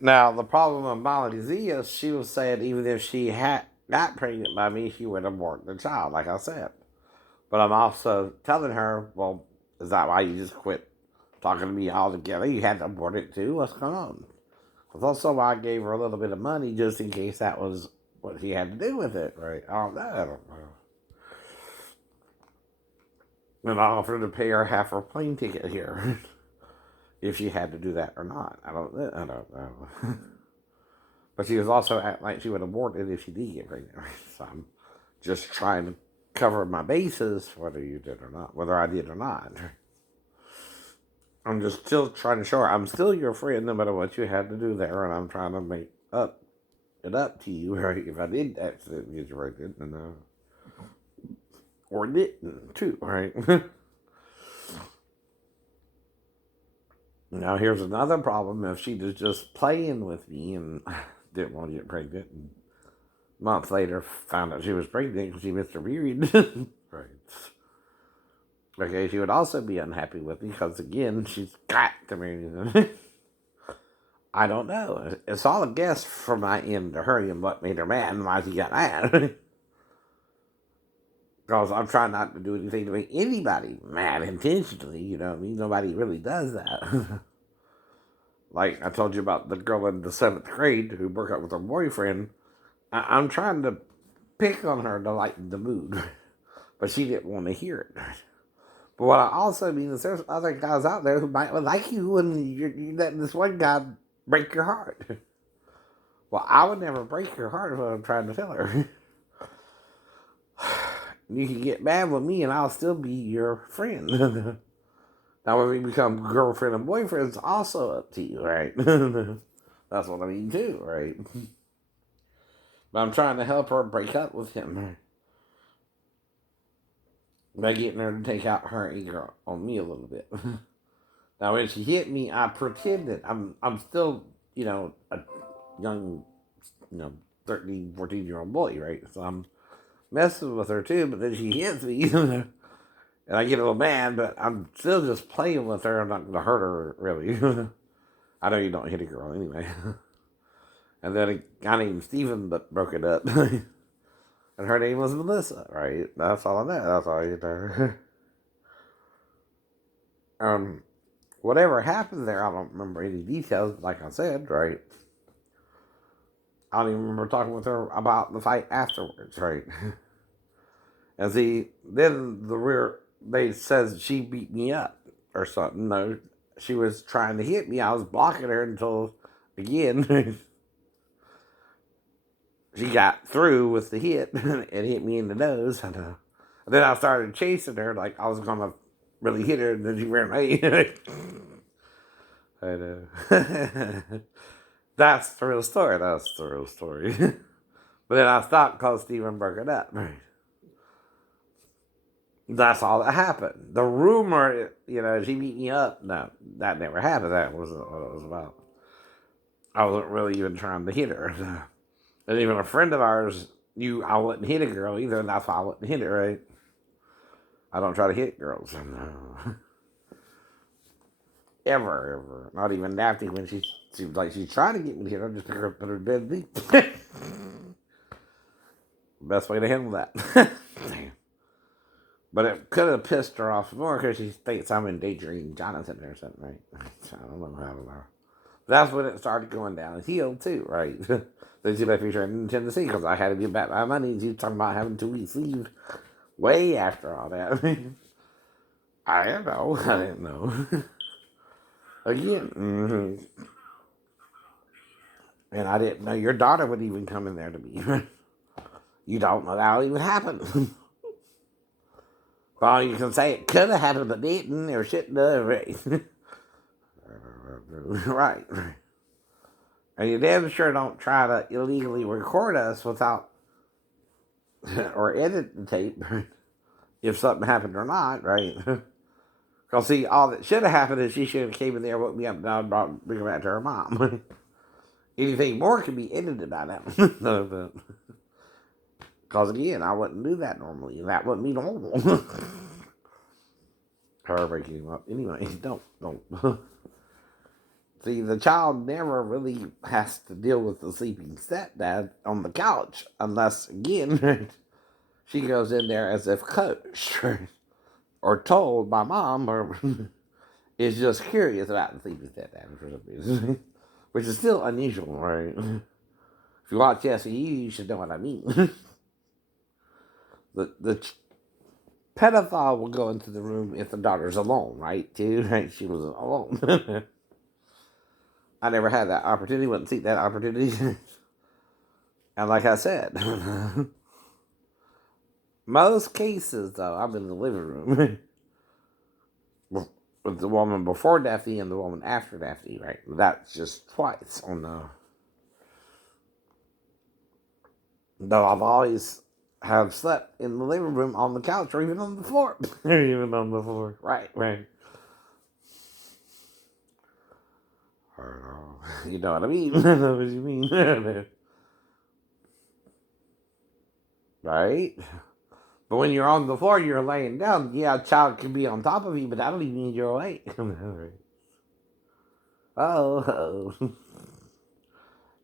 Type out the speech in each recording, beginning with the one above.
Now, the problem with Molly Z is she was saying even if she had got pregnant by me, she would abort the child, like I said. But I'm also telling her, well, is that why you just quit talking to me altogether? You had to abort it too? What's going on? That's also why I gave her a little bit of money just in case that was what she had to do with it, right? I don't know. I don't know. And I offered to pay her half her plane ticket here if she had to do that or not. I don't know. I don't know. But she was also acting like she would abort it if she did get pregnant. Right? So I'm just trying to cover my bases, whether you did or not, whether I did or not. I'm just still trying to show her I'm still your friend no matter what you had to do there, and I'm trying to make it up to you, right? If I did accidentally get you pregnant, and or didn't too, right? Now here's another problem: if she was just playing with me and didn't want to get pregnant, and months later found out she was pregnant because she missed her period, right? Okay, she would also be unhappy with me because again, she's got to marry me. I don't know. It's all a guess from my end to her and what made her mad and why she got mad. Because I'm trying not to do anything to make anybody mad intentionally, you know what I mean? Nobody really does that. Like I told you about the girl in the 7th grade who broke up with her boyfriend. I'm trying to pick on her to lighten the mood, but she didn't want to hear it. But what I also mean is there's other guys out there who might like you and you let this one guy break your heart. Well, I would never break your heart is what I'm trying to tell her. You can get mad with me and I'll still be your friend. Now, when we become girlfriend and boyfriend, it's also up to you, right? That's what I mean, too, right? But I'm trying to help her break up with him by getting her to take out her anger on me a little bit. Now, when she hit me, I pretended I'm still, a young, you know, 13, 14-year-old boy, right? So I'm messing with her too, but then she hits me, and I get a little mad, but I'm still just playing with her. I'm not going to hurt her, really. I know you don't hit a girl anyway. And then a guy named Steven but broke it up. And her name was Melissa, right? That's all I know. That's all I know. um, Whatever happened there, I don't remember any details, like I said, right? I don't even remember talking with her about the fight afterwards, right? And see, then they says she beat me up or something. No, she was trying to hit me. I was blocking her until, again, she got through with the hit and hit me in the nose. And then I started chasing her like I was going to really hit her, and then she ran away. And, that's the real story. That's the real story. But then I stopped because Steven broke it up. That's all that happened. The rumor, she beat me up. No, that never happened. That wasn't what it was about. I wasn't really even trying to hit her. And even a friend of ours knew I wouldn't hit a girl either, and that's why I wouldn't hit her, right? I don't try to hit girls. No. Ever. Not even Daphne when she seems like she's trying to get me to hit her, just put her dead beat. Best way to handle that. Damn. But it could have pissed her off more because she thinks I'm endangering Jonathan or something, right? So I don't know. I don't know. That's when it started going downhill too, right? Then she left me in Tennessee because I had to get back my money. She was talking about having 2 weeks leave way after all that. I didn't know. I didn't know. Again, and I didn't know your daughter would even come in there to me. You don't know that'll even happen. Well, you can say it could have happened but didn't or shouldn't have. Right. And you damn sure don't try to illegally record us without or edit the tape if something happened or not, right? Because see, all that should have happened is she should have came in there, woke me up, and I'd bring her back to her mom. Anything more can be edited by them. Because again, I wouldn't do that normally, and that wouldn't be normal. Her breaking him up. Anyway, don't. See, the child never really has to deal with the sleeping stepdad on the couch unless, again, she goes in there as if coached or told by mom or is just curious about the sleeping stepdad for some reason, which is still unusual, right? If you watch SVU, you should know what I mean. The pedophile will go into the room if the daughter's alone, right? Too, right? She was alone. I never had that opportunity, wouldn't seek that opportunity. And like I said, most cases, though, I'm in the living room with the woman before Daphne and the woman after Daphne, right? That's just twice on the. Though I've always have slept in the living room on the couch or even on the floor. Or even on the floor. Right, right. You know what I mean? I know what you mean. Right? But when you're on the floor, you're laying down. Yeah, a child can be on top of you, but that don't even mean you're awake. Oh.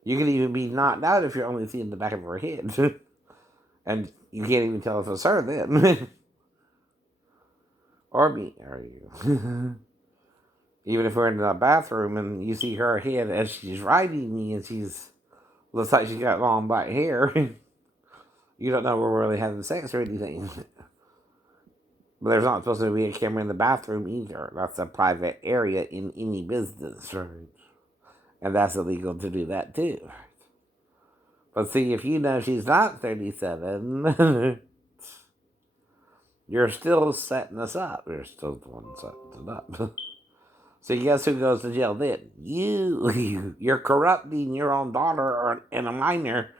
You can even be knocked out if you're only seeing the back of her head. And you can't even tell if it's her then. Or me. Are you? Even if we're in the bathroom and you see her head as she's riding me and she's looks like she got long black hair, you don't know we're really having sex or anything. But there's not supposed to be a camera in the bathroom either. That's a private area in any business, right? And that's illegal to do that too. But see, if you know she's not 37, you're still setting us up. You're still the one setting it up. So guess who goes to jail then? You. You're corrupting your own daughter and a minor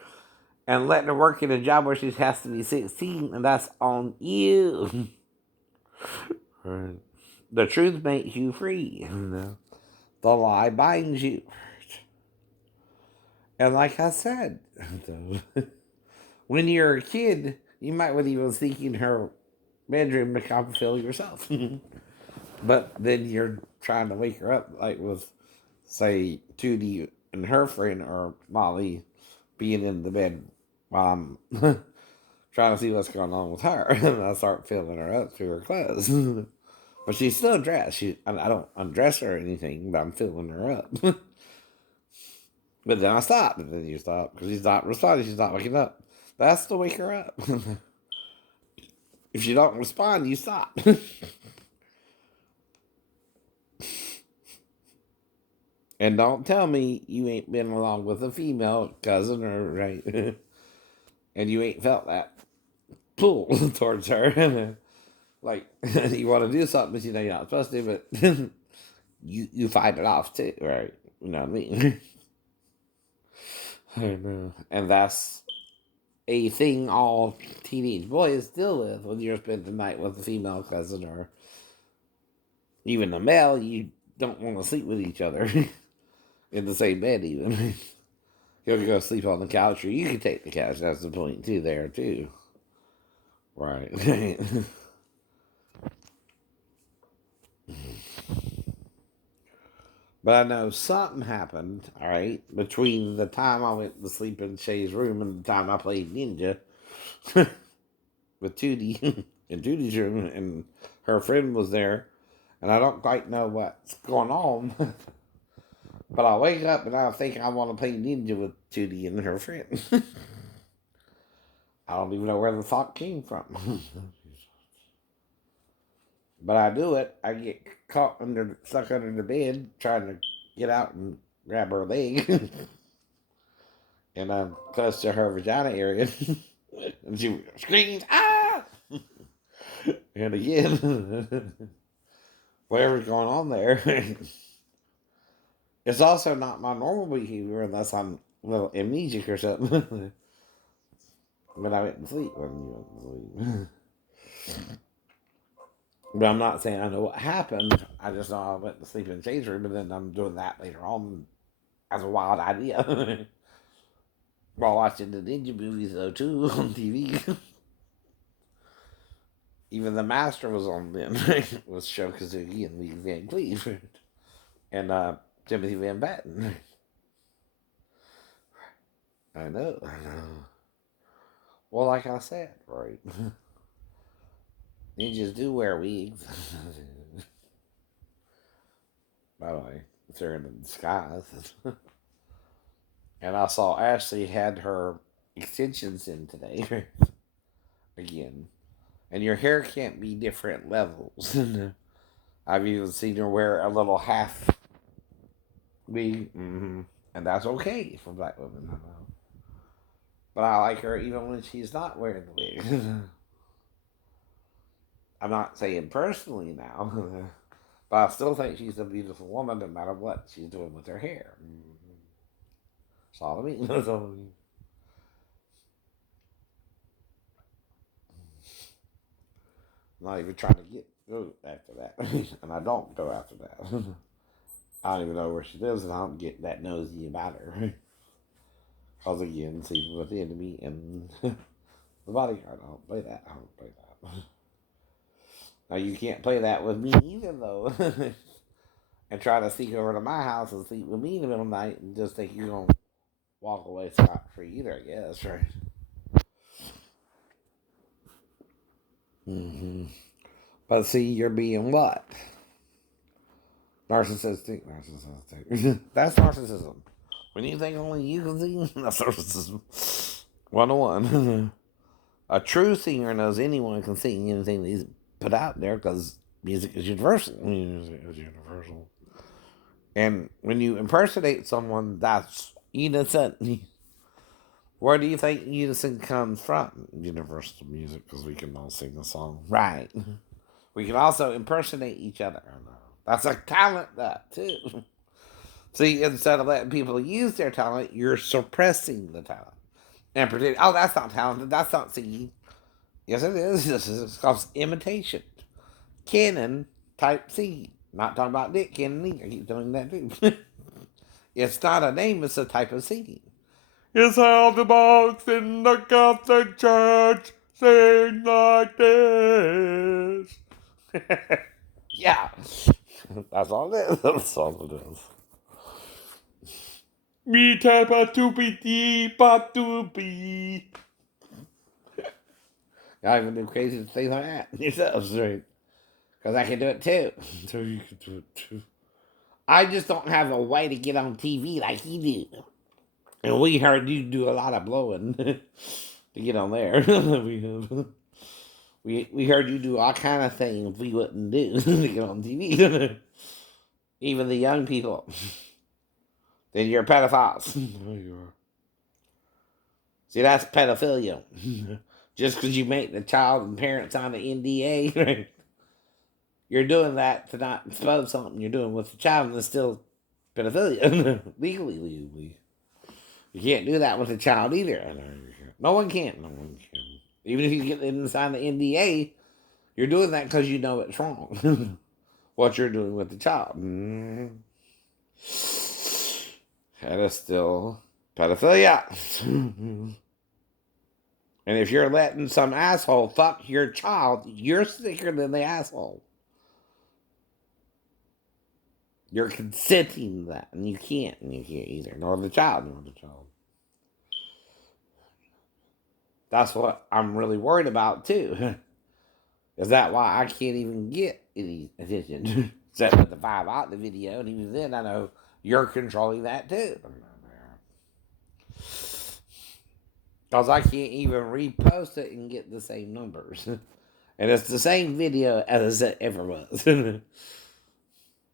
and letting her work in a job where she has to be 16, and that's on you. Right. The truth makes you free. No. The lie binds you. And like I said, when you're a kid, you might not even sneak in her bedroom to cop fill yourself. But then you're trying to wake her up, like with, say, Tootie and her friend, or Molly being in the bed while I'm trying to see what's going on with her. And I start filling her up through her clothes. But she's still dressed. I don't undress her or anything, but I'm filling her up. But then I stop, and then you stop, because she's not responding, she's not waking up. That's to wake her up. If you don't respond, you stop. And don't tell me you ain't been along with a female cousin or right, and you ain't felt that pull towards her. Like you want to do something, but you know you're not supposed to, but you fight it off too, right? You know what I mean? I know, and that's a thing all teenage boys deal with when you're spending the night with a female cousin or even a male. You don't want to sleep with each other in the same bed, even. He'll go sleep on the couch, or you can take the couch. That's the point, too, there, too. Right. But I know something happened, all right, between the time I went to sleep in Shay's room and the time I played Ninja with Tootie in Tootie's room, and her friend was there, and I don't quite know what's going on. But I wake up and I think I want to play Ninja with Tootie and her friend. I don't even know where the thought came from. But I do it. I get caught stuck under the bed, trying to get out and grab her leg. And I'm close to her vagina area. And she screams, ah! And again, whatever's going on there. It's also not my normal behavior unless I'm a little amnesic or something. When I went to sleep. When you went to sleep. But I'm not saying I know what happened. I just know I went to sleep in Shay's room, and then I'm doing that later on as a wild idea. While watching the ninja movies, though, too, on TV. Even the master was on then. With Shokazuki and Lee Van Cleave. And Timothy Van Patten. I know. Well, like I said, right? Ninjas do wear wigs. By the way, if they're in the disguise. And I saw Ashley had her extensions in today. Again. And your hair can't be different levels. I've even seen her wear a little half wig. And that's okay for black women. I know. But I like her even when she's not wearing the wig. I'm not saying personally now, but I still think she's a beautiful woman no matter what she's doing with her hair. That's all I mean. That's all I mean. I'm not even trying to go after that. And I don't go after that. I don't even know where she lives, and I don't get that nosy about her. Because again, sleeping with the enemy and the bodyguard. I don't play that. I don't play that. Now you can't play that with me either, though. And try to sneak over to my house and sleep with me in the middle of the night and just think you're gonna walk away scot free either. I guess, right? But see, you're being what? Narcissistic. That's narcissism. When you think only you can sing, that's narcissism. 101. A true singer knows anyone can sing anything that he's put out there because music is universal. Music is universal. And when you impersonate someone, that's unison. Where do you think unison comes from? Universal music, because we can all sing a song. Right. We can also impersonate each other. That's a talent, that, too. See, instead of letting people use their talent, you're suppressing the talent. And pretend, oh, that's not talented, that's not singing. Yes, it is. It's called imitation. Canon type singing. Not talking about Dick Cannon either. I keep telling that too. It's not a name, it's a type of singing. It's how the monks in the Catholic Church sing like this. Yeah. That's all it is. That's all it is. Me tapa tupi dee pa tupi. Y'all even do crazy things like that yourselves, right? Because I can do it too. So you can do it too. I just don't have a way to get on TV like you do. And we heard you do a lot of blowing to get on there. we heard you do all kind of things we wouldn't do to get on TV. Even the young people. Then you're pedophiles. You are. See, that's pedophilia. Just because you make the child and parents sign the NDA, right? You're doing that to not expose something you're doing with the child, and it's still pedophilia. Legally. You can't do that with a child either. No one can. No one can. Even if you get them to sign the NDA, you're doing that because you know it's wrong. What you're doing with the child. That is still pedophilia. And if you're letting some asshole fuck your child, you're sicker than the asshole. You're consenting to that, and you can't either, nor the child. That's what I'm really worried about too. Is that why I can't even get any attention? Except with the 5 out the video, and even then I know you're controlling that too. Because I can't even repost it and get the same numbers. And it's the same video as it ever was.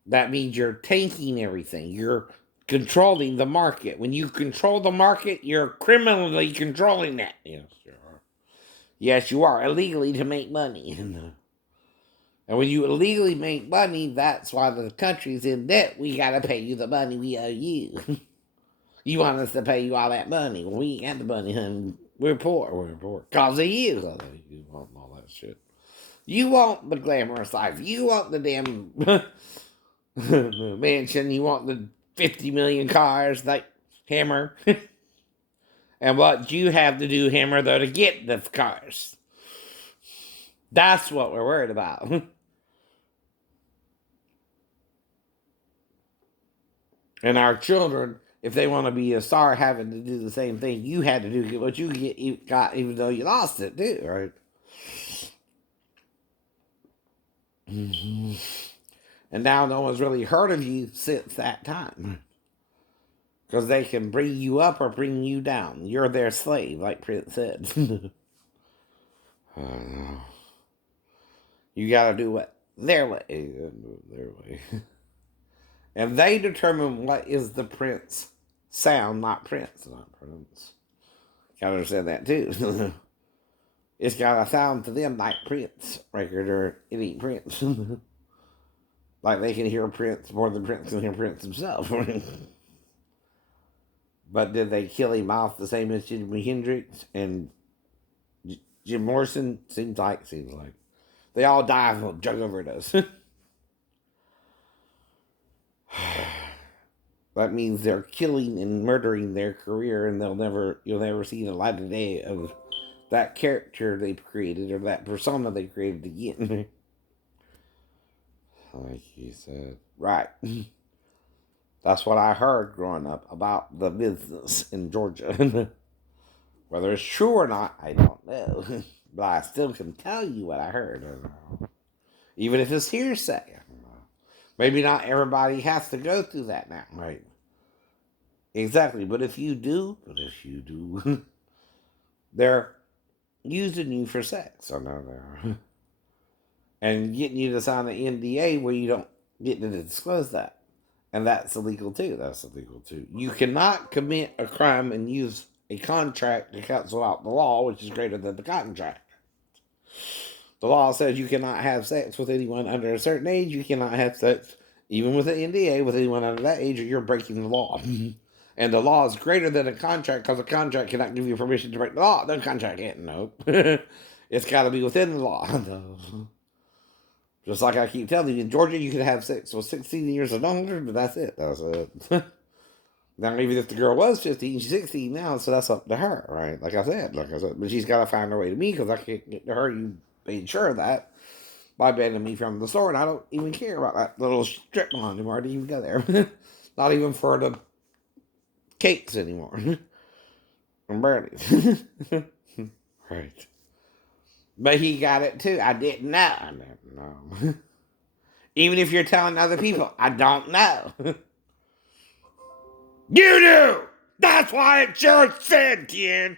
That means you're tanking everything. You're controlling the market. When you control the market, you're criminally controlling that. Yes, you are. Yes, you are. Illegally to make money. And when you illegally make money, that's why the country's in debt. We got to pay you the money we owe you. You want us to pay you all that money. Well, we ain't got the money, honey. We're poor. Because of you. You want all that shit. You want the glamorous life. You want the damn mansion. You want the 50 million cars like Hammer. And what you have to do, Hammer, though, to get the cars. That's what we're worried about. And our children, if they want to be a star, having to do the same thing you had to do, get what you got, even though you lost it, too, right? Mm-hmm. And now no one's really heard of you since that time. Because they can bring you up or bring you down. You're their slave, like Prince said. You gotta do what their way. Their way. And they determine what is the Prince sound, not Prince. Not Prince. Gotta understand that too. It's got a sound to them like Prince record, or it ain't Prince. Like they can hear Prince more than Prince can hear Prince himself. But did they kill him off the same as Jimi Hendrix and Jim Morrison? Seems like. They all die of a drug overdose. That means they're killing and murdering their career, and you'll never see the light of day of that character they've created or that persona they created again. Like you said. Right. That's what I heard growing up about the business in Georgia. Whether it's true or not, I don't know. But I still can tell you what I heard. Even if it's hearsay. Maybe not everybody has to go through that now, right? Exactly. But if you do, they're using you for sex. I know they are. And getting you to sign an NDA where you don't get to disclose that. And that's illegal too. You cannot commit a crime and use a contract to cancel out the law, which is greater than the contract. The law says you cannot have sex with anyone under a certain age. You cannot have sex, even with an NDA, with anyone under that age, or you're breaking the law. And the law is greater than a contract, because a contract cannot give you permission to break the law. The contract can't. Nope. It's got to be within the law. Just like I keep telling you, in Georgia, you can have sex with 16 years or older, but that's it. That's it. Now, even if the girl was 15, she's 16 now, so that's up to her, right? Like I said. But she's got to find her way to me, because I can't get to her. You made sure of that by banning me from the store, and I don't even care about that little strip mall anymore. I didn't even go there. Not even for the cakes anymore. And brownies. Right. But he got it too. I didn't know. I didn't know. Even if you're telling other people, I don't know. You do! That's why it's your sin, kid!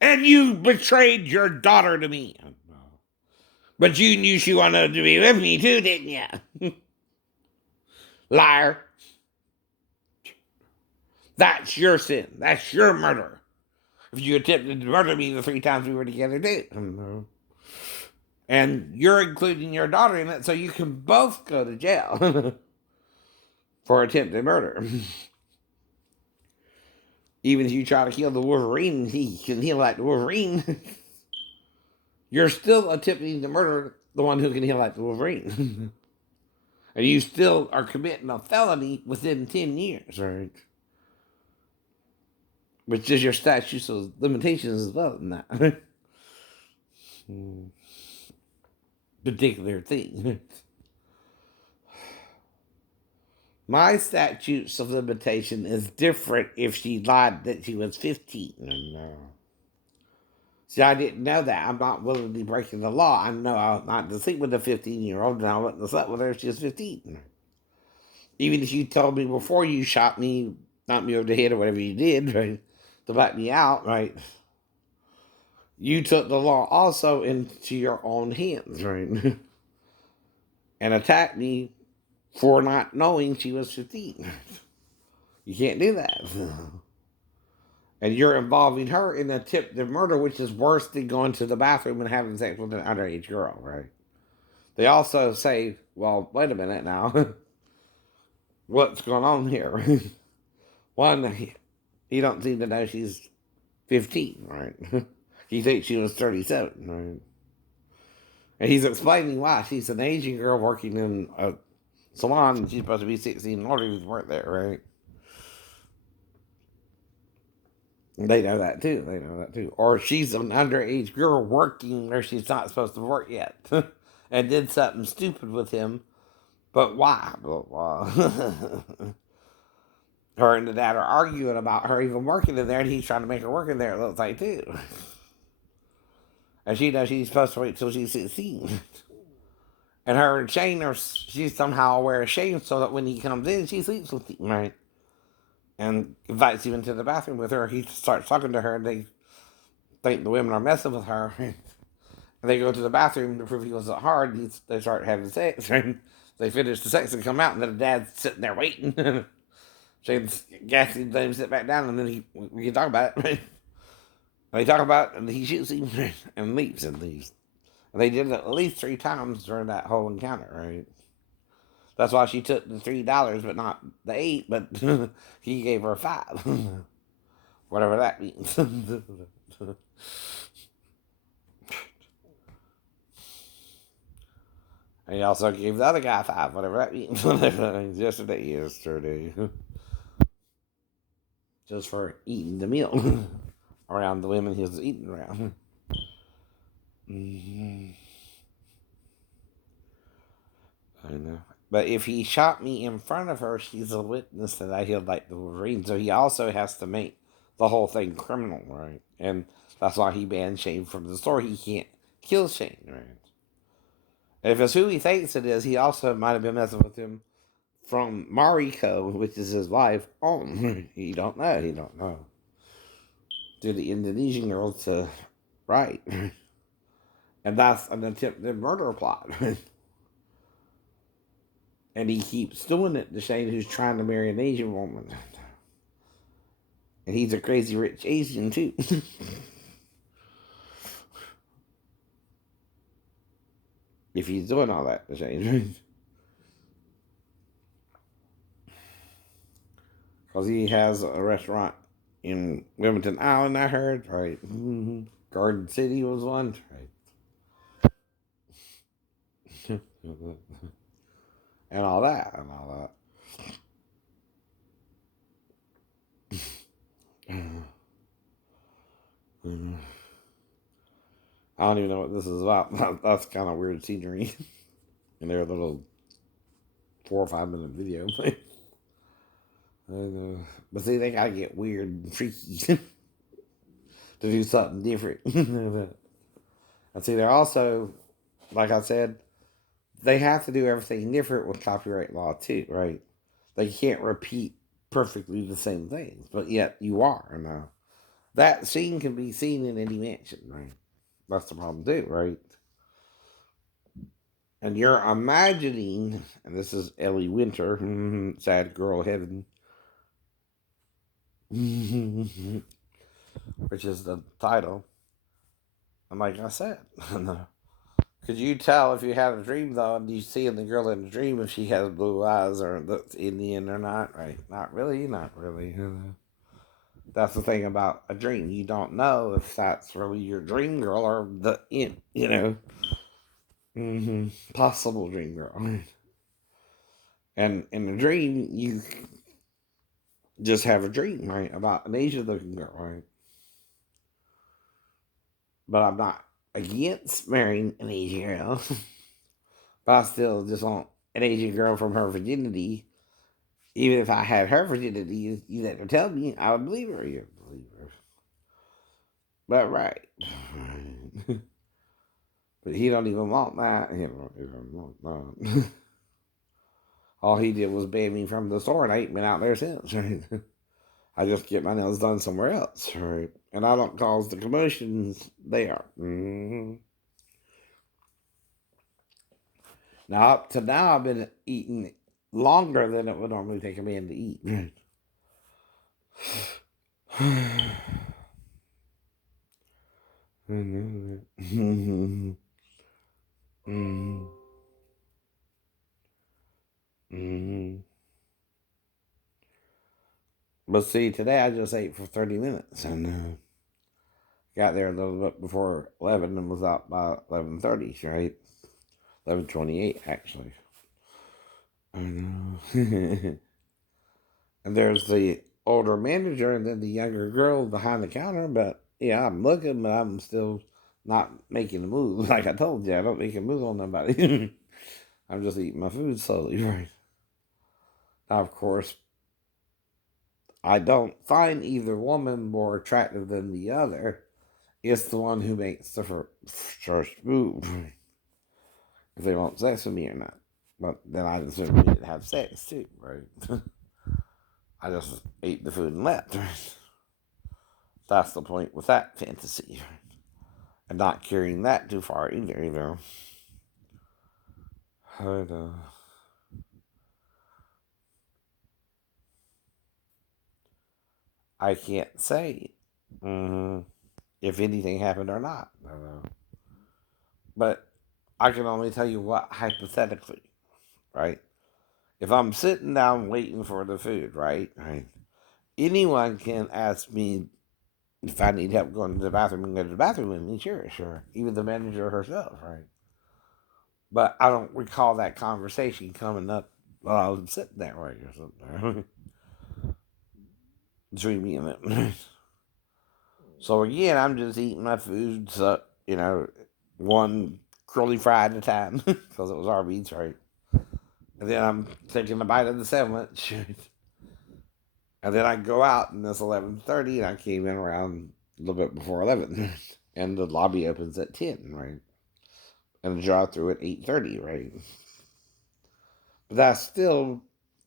And you betrayed your daughter to me. But you knew she wanted to be with me too, didn't you? Liar. That's your sin. That's your murder. If you attempted to murder me the 3 times we were together, too. And you're including your daughter in it, so you can both go to jail for attempted murder. Even if you try to kill the Wolverine, he can heal like the Wolverine. You're still attempting to murder the one who can heal like the Wolverine. And you still are committing a felony within 10 years, right? Which is your statute of limitations as well in that particular thing. My statutes of limitation is different if she lied that she was 15. No. See, I didn't know that. I'm not willingly breaking the law. I know I was not to sleep with a 15-year-old, and I wouldn't have slept with her if she was 15. Even if you told me before you shot me, knocked me over the head or whatever you did, right, to back me out, right, you took the law also into your own hands, right, and attacked me for not knowing she was 15. You can't do that. And you're involving her in attempted murder, which is worse than going to the bathroom and having sex with an underage girl, right? They also say, well, wait a minute now. What's going on here? One, he don't seem to know she's 15, right? He thinks she was 37, right? And he's explaining why. She's an Asian girl working in a salon, and she's supposed to be 16 in order to work there, right? They know that too. Or she's an underage girl working where she's not supposed to work yet. And did something stupid with him But why? But why? Her and the dad are arguing about her even working in there, and he's trying to make her work in there, it looks like, too. And she knows she's supposed to wait till she's 16. And her and Shane are, she's somehow aware of Shane so that when he comes in, she sleeps with him, right? And invites him into the bathroom with her. He starts talking to her, and they think the women are messing with her. And they go to the bathroom to prove he wasn't hard, and they start having sex, right? They finish the sex and come out, and then the dad's sitting there waiting. Shane's gassy, let him sit back down, and then we can talk about it, right? They talk about it, and he shoots him and leaves. And they did it at least 3 times during that whole encounter, right? That's why she took the $3, but not the 8. But he gave her 5, whatever that means. And he also gave the other guy 5, whatever that means. Yesterday, just for eating the meal around the women he was eating around. I know. But if he shot me in front of her, she's a witness that I healed like the Wolverine. So he also has to make the whole thing criminal, right? And that's why he banned Shane from the store. He can't kill Shane, right? And if it's who he thinks it is, he also might have been messing with him from Mariko, which is his wife, on. He don't know. He don't know. To the Indonesian girl to right. And that's an attempted murder plot. And he keeps doing it to Shane, who's trying to marry an Asian woman. And he's a crazy rich Asian, too. If he's doing all that to Shane. Because he has a restaurant in Wilmington Island, I heard, right? Garden City was one, right? And all that. I don't even know what this is about. That's kind of weird scenery in their little 4 or 5 minute video. But see, they gotta get weird and freaky to do something different. And see, they're also, like I said, they have to do everything different with copyright law too, right? They can't repeat perfectly the same things, but yet you are now. That scene can be seen in any mansion, right? That's the problem too, right? And you're imagining, and this is Ellie Winter, sad girl heaven, which is the title. And like I said, could you tell if you had a dream though, and you see in the girl in the dream if she has blue eyes or looks Indian or not, right? Not really. That's the thing about a dream. You don't know if that's really your dream girl or possible dream girl. And in a dream, you just have a dream, right, about an Asian looking girl, right? But I'm not against marrying an Asian girl. But I still just want an Asian girl from her virginity. Even if I had her virginity, you let her tell me, I would believe her. You believe her. But right. But he don't even want that. He don't even want that. All he did was ban me from the store, and I ain't been out there since. Right? I just get my nails done somewhere else, right? And I don't cause the commotions there. Now, up to now, I've been eating longer than it would normally take a man to eat. But see, today I just ate for 30 minutes and got there a little bit before 11 and was out by 11:30, right? 11:28, actually. I know. And there's the older manager and then the younger girl behind the counter, but yeah, I'm looking, but I'm still not making a move. Like I told you, I don't make a move on nobody. I'm just eating my food slowly, right? Now, of course, I don't find either woman more attractive than the other. It's the one who makes the first move, if they want sex with me or not. But then I just didn't need to have sex too, right? I just ate the food and left, right? That's the point with that fantasy, right? And not carrying that too far either. But, I can't say if anything happened or not. I don't know. But I can only tell you what hypothetically, right? If I'm sitting down waiting for the food, right? Anyone can ask me if I need help going to the bathroom and go to the bathroom with me. Sure. Even the manager herself, right? But I don't recall that conversation coming up while I was sitting there, right, or something. Between me and them. So again, I'm just eating my food, so, one curly fry at a time, because it was Arby's, right? And then I'm taking a bite of the sandwich. And then I go out, and it's 11:30, and I came in around a little bit before 11. And the lobby opens at 10, right? And the drive-through at 8:30, right? But that's still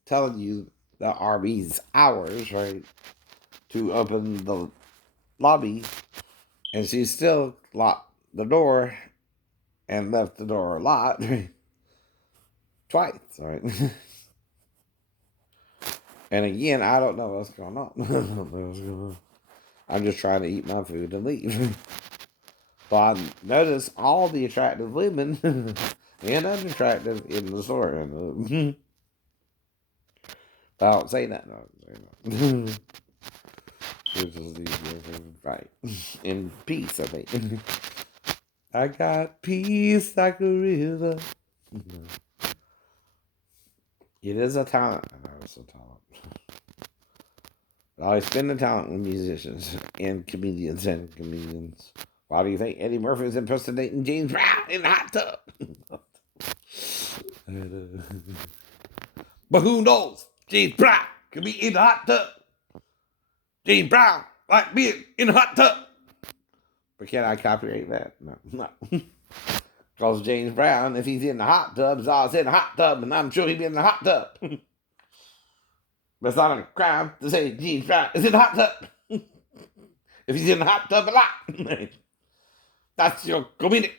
telling you the Arby's hours, right? To open the lobby, and she still locked the door and left the door locked, right? Twice, right? And again, I don't know what's going on. I don't know what's going on. I'm just trying to eat my food and leave. So I notice all the attractive women and unattractive in the store. And, I don't say that. No, I don't say that. It's just easier, right? In peace, I think. I got peace like a river. It is a talent. I know it's a talent. I always spend the talent with musicians and comedians and comedians. Why do you think Eddie Murphy's impersonating James Brown in the hot tub? But who knows? James Brown could be in the hot tub. James Brown like being in the hot tub. But can I copyright that? No. Because James Brown, if he's in the hot tub, is always in the hot tub, and I'm sure he'd be in the hot tub. But it's not a crime to say James Brown is in the hot tub. If he's in the hot tub a lot. That's your comedic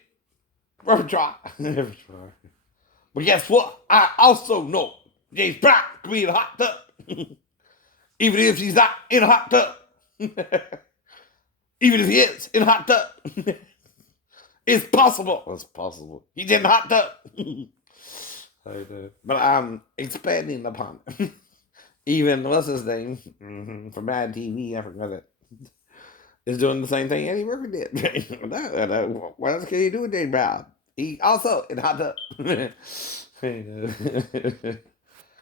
repertoire. But guess what? I also know James Brown could be in a hot tub. Even if he's not in a hot tub. Even if he is in a hot tub. It's possible. It's possible. He's in a hot tub. But I'm expanding upon it. Even, what's his name? From Mad TV, I forgot it. Is doing the same thing Eddie Murphy did. What else can he do with James Brown? He also in hot tub.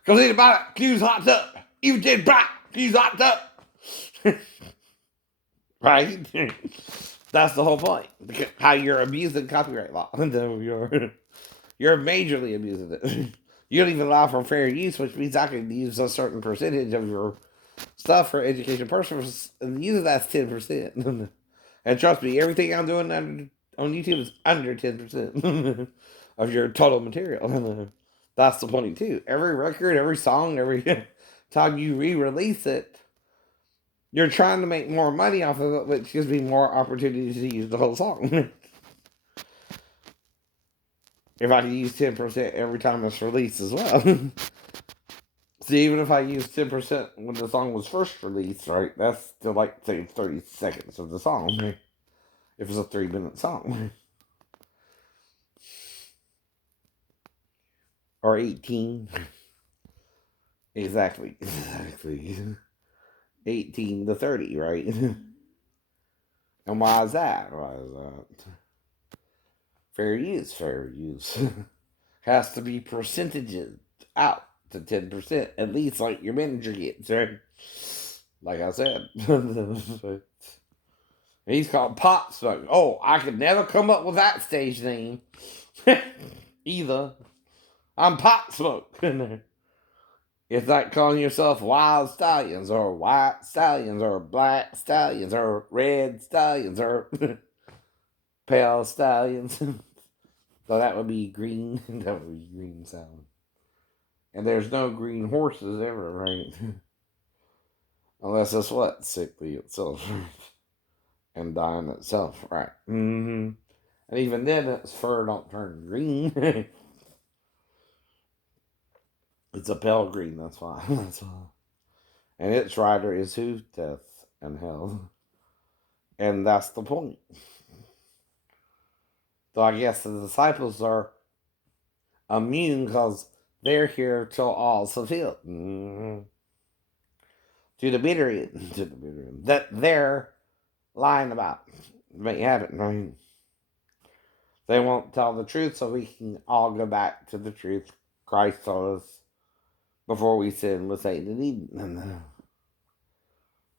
Complete about it. Use hot tub. Even James Brown. Use hot tub. Right? That's the whole point. How you're abusing copyright law. You're majorly abusing it. You don't even allow for fair use, which means I can use a certain percentage of your stuff for education purposes, and usually that's 10%. And trust me, everything I'm doing on YouTube is under 10% of your total material. That's the point too. Every record, every song, every time you re-release it, you're trying to make more money off of it, which gives me more opportunities to use the whole song. If I can use 10% every time it's released as well. So even if I use 10% when the song was first released, right, that's still like, say, 30 seconds of the song. If it's a 3-minute song. Or 18. Exactly. 18 to 30, right? And why is that? Fair use. Has to be percentages out to 10%, at least like your manager gets, right? Like I said. He's called Pop Smoke. Oh, I could never come up with that stage name. Either. I'm pot smoke. It's like calling yourself wild stallions or white stallions or black stallions or red stallions or pale stallions. So that would be green. That would be green sound. And there's no green horses ever, right? Unless it's what? Sickly itself. And dying itself, right? Mm-hmm. And even then, its fur don't turn green. It's a pale green, that's why. That's why. And its rider is who? Death and hell. And that's the point. So I guess the disciples are immune because they're here till all's fulfilled. Mm-hmm. To the bitter end. To the bitter end. That they're lying about. But you haven't, right? They won't tell the truth, so we can all go back to the truth Christ told us before we sinned with Satan and Eden. And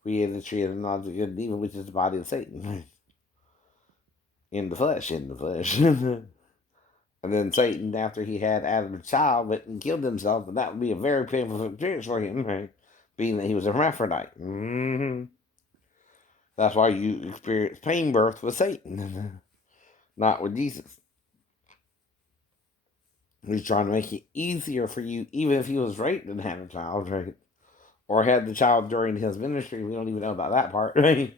we ate the tree of the knowledge of good and evil, which is the body of Satan. In the flesh, in the flesh. And then Satan, after he had Adam's child, went and killed himself, and that would be a very painful experience for him, right? Being that he was a hermaphrodite. Mm-hmm. That's why you experience pain birth with Satan, not with Jesus. He's trying to make it easier for you, even if he was raped and had a child, right? Or had the child during his ministry. We don't even know about that part, right?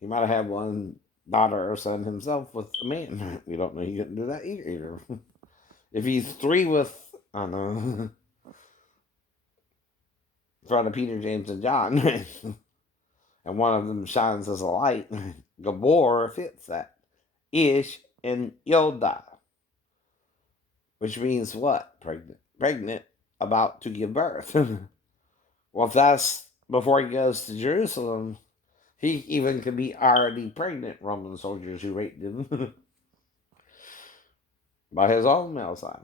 He might have had one daughter or son himself with a man. We don't know he couldn't do that either. If he's three with, I don't know, in front of Peter, James, and John, and one of them shines as a light, Gabor fits that. Ish and Yoda, which means what? Pregnant. Pregnant, about to give birth. Well, if that's before he goes to Jerusalem, he even could be already pregnant Roman soldiers who raped him by his own male side.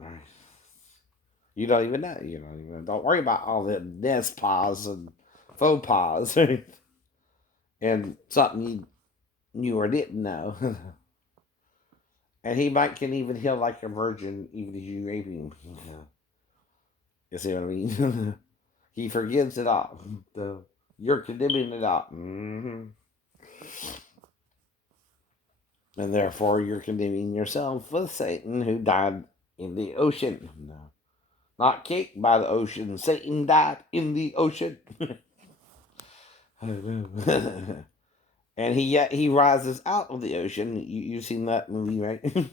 You don't even know. You don't even know. Don't worry about all the nest paws and faux paws and something you knew or didn't know. And he might can even heal like a virgin even if you rape him. You see what I mean? He forgives it all. You're condemning it all. Mm-hmm. And therefore you're condemning yourself with Satan who died in the ocean. No. Not kicked by the ocean. Satan died in the ocean. And he rises out of the ocean. You've seen that movie, right?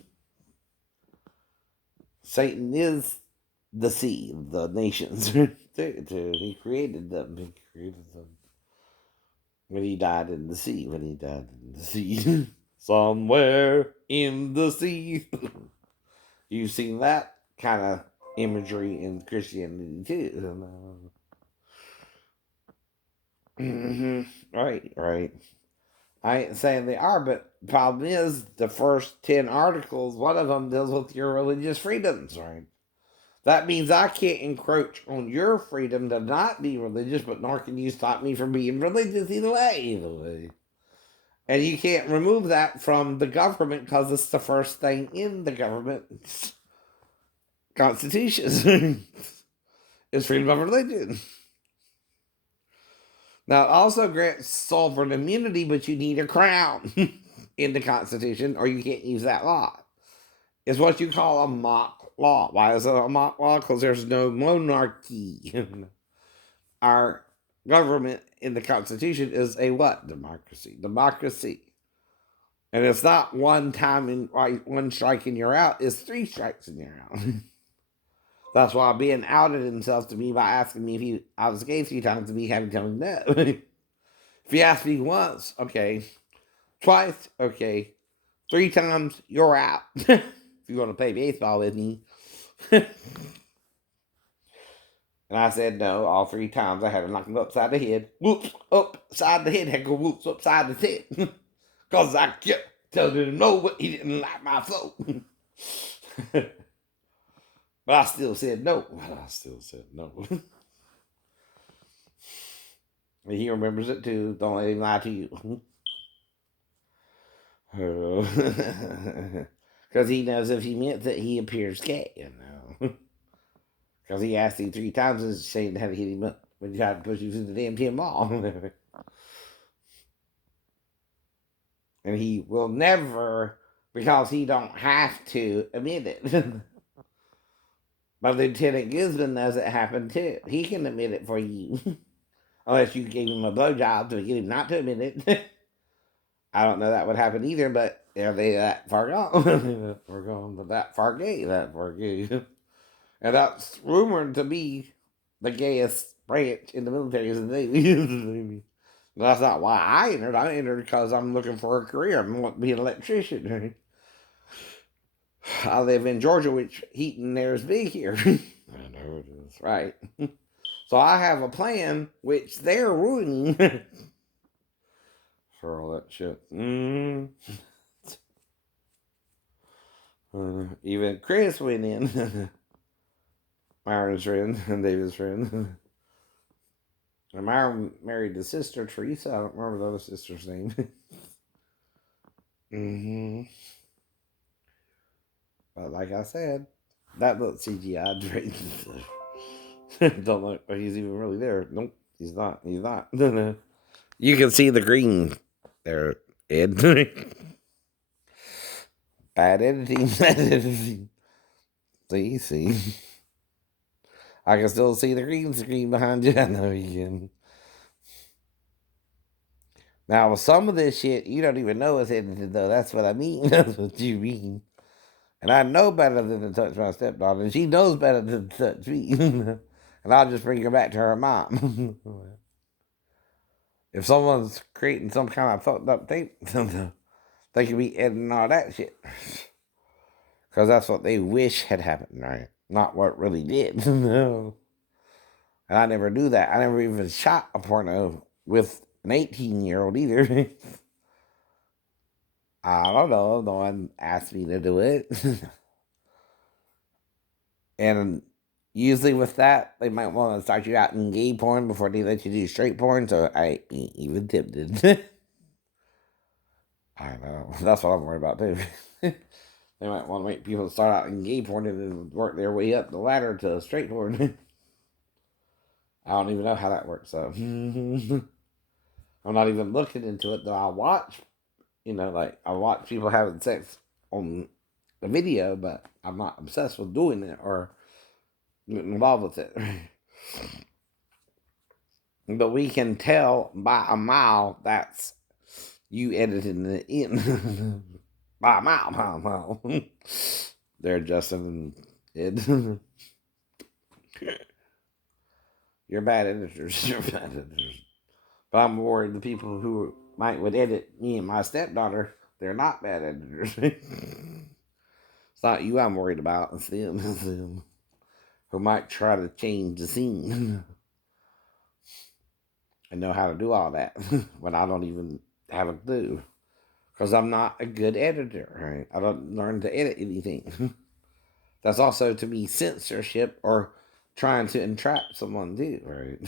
Satan is the sea, the nations. He created them. He created them. When he died in the sea. When he died in the sea. Somewhere in the sea. You've seen that kind of imagery in Christianity too. Mm-hmm. Right, right. I ain't saying they are, but the problem is the first 10 articles, one of them deals with your religious freedoms, right? That means I can't encroach on your freedom to not be religious, but nor can you stop me from being religious either way. Either way. And you can't remove that from the government because it's the first thing in the government's constitution. It's freedom of religion. Now, it also grants sovereign immunity, but you need a crown in the Constitution, or you can't use that law. It's what you call a mock law. Why is it a mock law? Because there's no monarchy. Our government in the Constitution is a what? Democracy. Democracy. And it's not one time in one strike and you're out. It's 3 strikes and you're out. That's why being outed himself to me by asking me if I was gay 3 times to me having to tell him no. If you ask me once, okay. Twice, okay. 3 times, you're out. If you want to play baseball with me. And I said no all 3 times. I had to knock him upside the head. Whoops, upside the head. Had to go whoops upside the head. Because I kept telling him no, but he didn't like my flow. But I still said no. And he remembers it too. Don't let him lie to you. Because he knows if he meant that he appears gay, you know. Because he asked him 3 times and Shane had to hit him up when he tried to push him through the damn 10 ball. And he will never, because he don't have to admit it. But Lieutenant Gisborne knows it happened too. He can admit it for you. Unless you gave him a blowjob to get him not to admit it. I don't know that would happen either, but are they that far gone? We're going to that far gay, that far gay. And that's rumored to be the gayest branch in the military is the Navy. That's not why I entered. I entered because I'm looking for a career. I want to be an electrician. I live in Georgia, which heating there is big here. I know it is. Right. So I have a plan, which they're ruining. For all that shit. Even Chris went in. Myron's friend and David's friend. And Myron married the sister, Teresa. I don't remember the other sister's name. But like I said, that looks CGI Drayton. Don't look like he's even really there. Nope, he's not. He's not. You can see the green there, Ed. Bad editing. Bad editing. See. I can still see the green screen behind you. I know you can. Now, with some of this shit, you don't even know it's edited, though. That's what I mean. That's what you mean. And I know better than to touch my stepdaughter, and she knows better than to touch me. And I'll just bring her back to her mom. If someone's creating some kind of fucked up tape, they could be editing all that shit. Because that's what they wish had happened, right? Not what really did. No. And I never do that. I never even shot a porno with an 18-year-old either. I don't know. No one asked me to do it. And usually with that, they might want to start you out in gay porn before they let you do straight porn, so I ain't even tempted. I know. That's what I'm worried about, too. They might want to make people start out in gay porn and then work their way up the ladder to straight porn. I don't even know how that works, so. I'm not even looking into it, though. I watch, I watch people having sex on the video, but I'm not obsessed with doing it or getting involved with it. But we can tell by a mile that's you editing it in. By a mile. They're Justin and Ed. You're bad editors. You're bad editors. But I'm worried the people who would edit me and my stepdaughter, they're not bad editors. It's not you I'm worried about. It's them. It's them. Who might try to change the scene. And know how to do all that. When I don't even have a clue. Because I'm not a good editor, right? I don't learn to edit anything. That's also, to me, censorship or trying to entrap someone too, right?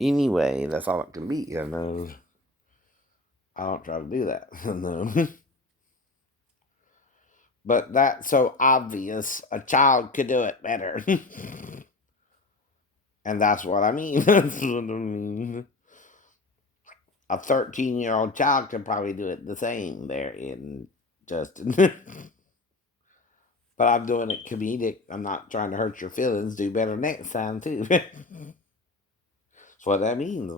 Anyway, that's all it can be, I don't try to do that, no. But that's so obvious. A child could do it better. And that's what I mean. That's what I mean. A 13-year-old child could probably do it the same there in Justin. But I'm doing it comedic. I'm not trying to hurt your feelings. Do better next time, too. That's what that means.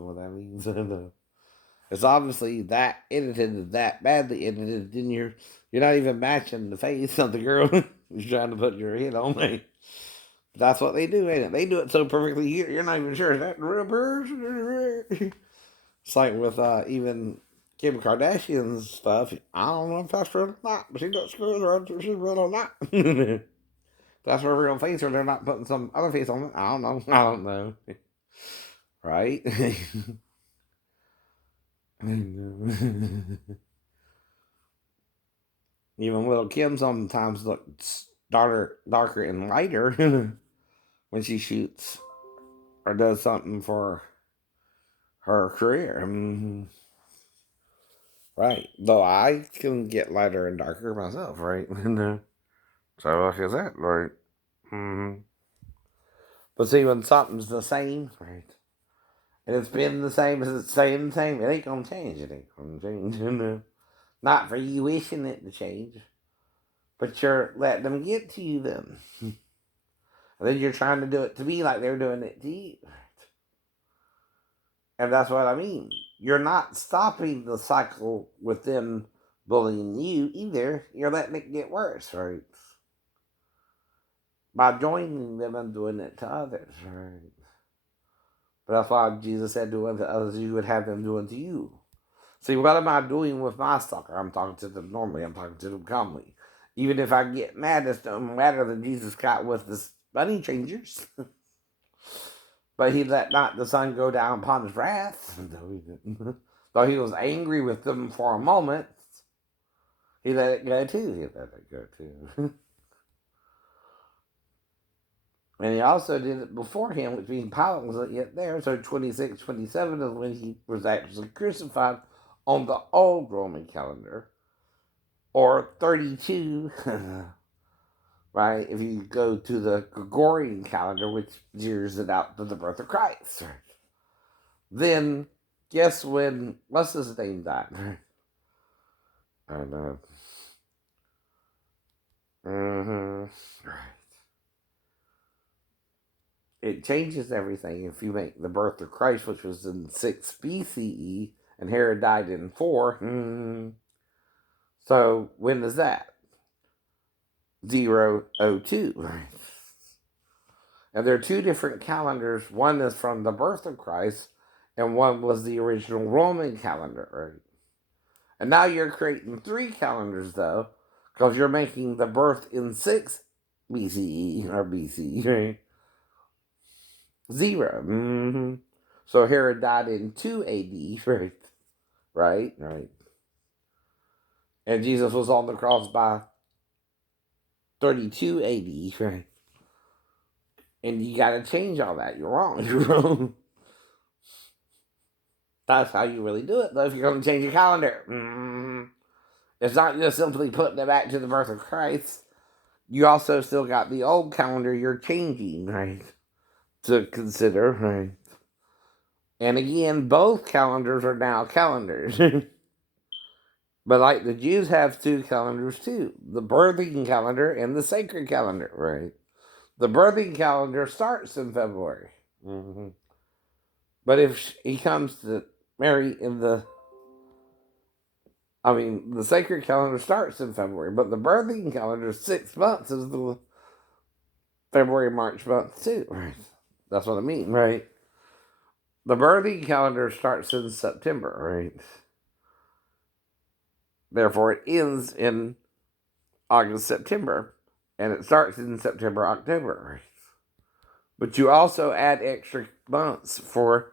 It's obviously that edited, that badly edited. Then you're not even matching the face of the girl who's trying to put your head on me. That's what they do, ain't it? They do it so perfectly. You're not even sure is that the real person. It's like with even Kim Kardashian's stuff. I don't know if that's real or not, but she got screwed or if she's real or not. That's her real face, or they're not putting some other face on it. I don't know. I don't know. Right? I know. Even little Kim sometimes looks darker and lighter when she shoots or does something for her career. Right. Though I can get lighter and darker myself, right? So like is that, right? But see, when something's the same, right? And it's been the same as it's staying the same, it ain't gonna change. It ain't gonna change. Not for you wishing it to change, but you're letting them get to you then. And then you're trying to do it to be like they're doing it to you. And that's what I mean. You're not stopping the cycle with them bullying you either. You're letting it get worse, right? By joining them and doing it to others, right? But that's why Jesus said, do unto others you would have them do unto you. See, what am I doing with my stalker? I'm talking to them normally. I'm talking to them calmly. Even if I get mad, it's no matter than Jesus got with the money changers. But he let not the sun go down upon his wrath. Though he was angry with them for a moment, he let it go too. He let it go too. And he also did it before him, which means Pilate wasn't yet there. So 26, 27 is when he was actually crucified on the old Roman calendar. Or 32, right? If you go to the Gregorian calendar, which years it out to the birth of Christ. Then, guess when, what's his name died? I know. Right. It changes everything if you make the birth of Christ, which was in 6 BCE, and Herod died in 4. So, when is that? 002. Right. And there are two different calendars. One is from the birth of Christ, and one was the original Roman calendar, right? And now you're creating 3 calendars, though, because you're making the birth in 6 BCE, or BC, right? 0. So Herod died in 2 AD, right? Right. And Jesus was on the cross by 32 AD, right? And you got to change all that. You're wrong. You're wrong. That's how you really do it, though, if you're going to change your calendar. It's not just simply putting it back to the birth of Christ. You also still got the old calendar you're changing, right? To consider, right? And again, both calendars are now calendars. But like the Jews have 2 calendars too. The birthing calendar and the sacred calendar, right? The birthing calendar starts in February. But if he comes to Mary in the sacred calendar starts in February, but the birthing calendar 6 months is the February, March month too, right? That's what I mean, right? The birthing calendar starts in September, right? Therefore, it ends in August, September, and it starts in September, October, right? But you also add extra months for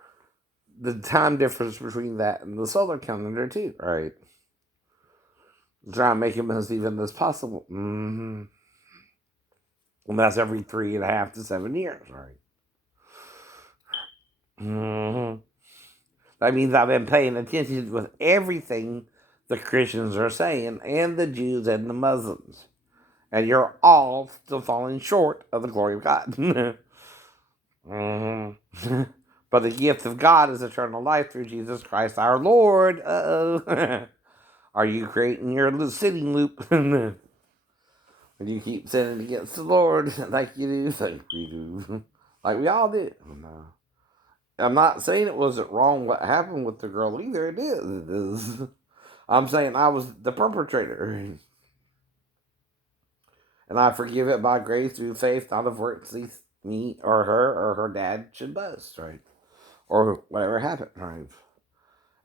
the time difference between that and the solar calendar too, right? Try and make it as even as possible. And that's every 3.5 to 7 years, right? That means I've been paying attention with everything the Christians are saying, and the Jews and the Muslims. And you're all still falling short of the glory of God. But the gift of God is eternal life through Jesus Christ our Lord. Are you creating your sitting loop? And you keep sinning against the Lord like you do, like we do, like we all do. I'm not saying it wasn't wrong what happened with the girl either. It is. It is. I'm saying I was the perpetrator. And I forgive it by grace through faith, not of works, least me or her dad should boast, right? Or whatever happened, right?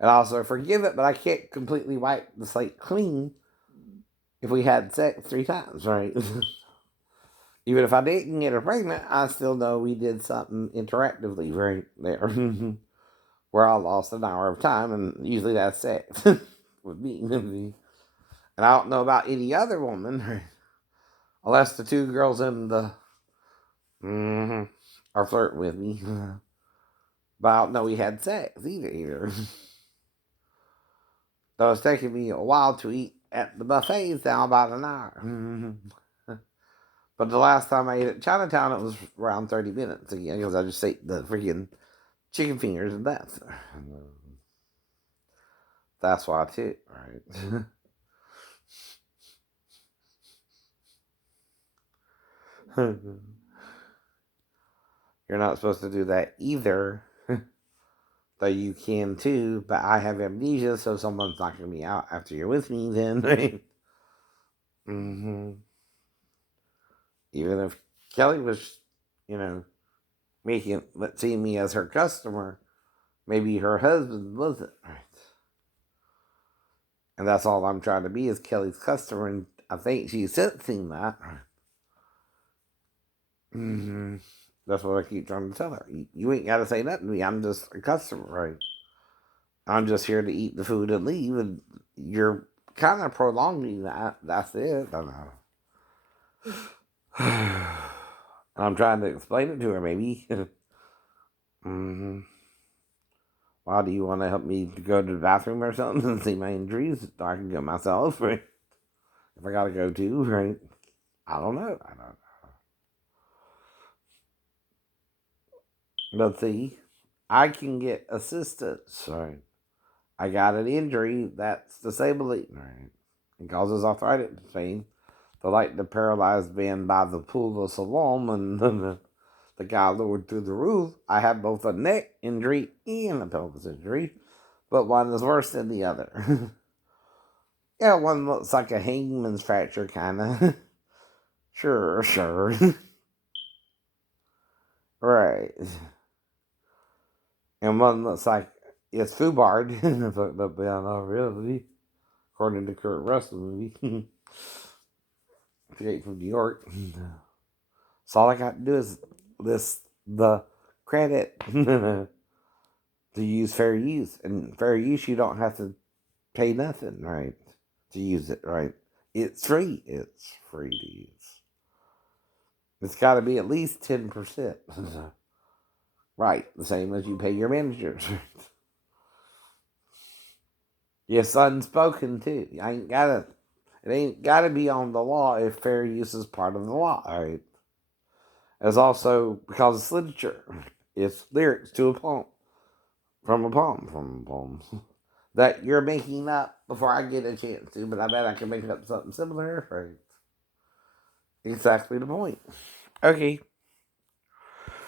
And I also forgive it, but I can't completely wipe the slate clean if we had sex 3 times, right? Even if I didn't get her pregnant, I still know we did something interactively right there. Where I lost an hour of time, and usually that's sex with me. And I don't know about any other woman, unless the 2 girls in the are flirting with me. But I don't know we had sex either. So it's taking me a while to eat at the buffets now, about an hour. But the last time I ate at Chinatown, it was around 30 minutes again because I just ate the freaking chicken fingers and that's why too, right? You're not supposed to do that either. Though you can too, but I have amnesia, so someone's knocking me out after you're with me then. hmm Even if Kelly was, you know, seeing me as her customer, maybe her husband wasn't. Right. And that's all I'm trying to be is Kelly's customer, and I think she's sensing that. hmm That's what I keep trying to tell her. You ain't got to say nothing to me. I'm just a customer, right? I'm just here to eat the food and leave, and you're kind of prolonging that. That's it. I don't know. I'm trying to explain it to her, maybe. hmm Why do you want to help me to go to the bathroom or something and see my injuries? I can go myself, right? If I gotta go too, right? I don't know. I don't know. But see, I can get assistance, right? I got an injury that's disabling, right? It causes arthritis pain. Like the paralyzed man by the pool of Siloam and the guy lowered through the roof. I have both a neck injury and a pelvis injury, but one is worse than the other. Yeah, one looks like a hangman's fracture, kind of. Sure. Right. And one looks like it's foobarred. Fucked up beyond all reality, according to Kurt Russell movie. Straight from New York. So all I got to do is list the credit to use fair use. And fair use, you don't have to pay nothing, right? To use it, right? It's free. It's free to use. It's got to be at least 10%. Right. The same as you pay your managers. Yes, unspoken too. It ain't gotta be on the law if fair use is part of the law, right? It's also because it's literature. It's lyrics to a poem. From a poem. That you're making up before I get a chance to, but I bet I can make up something similar. Right? Exactly the point. Okay.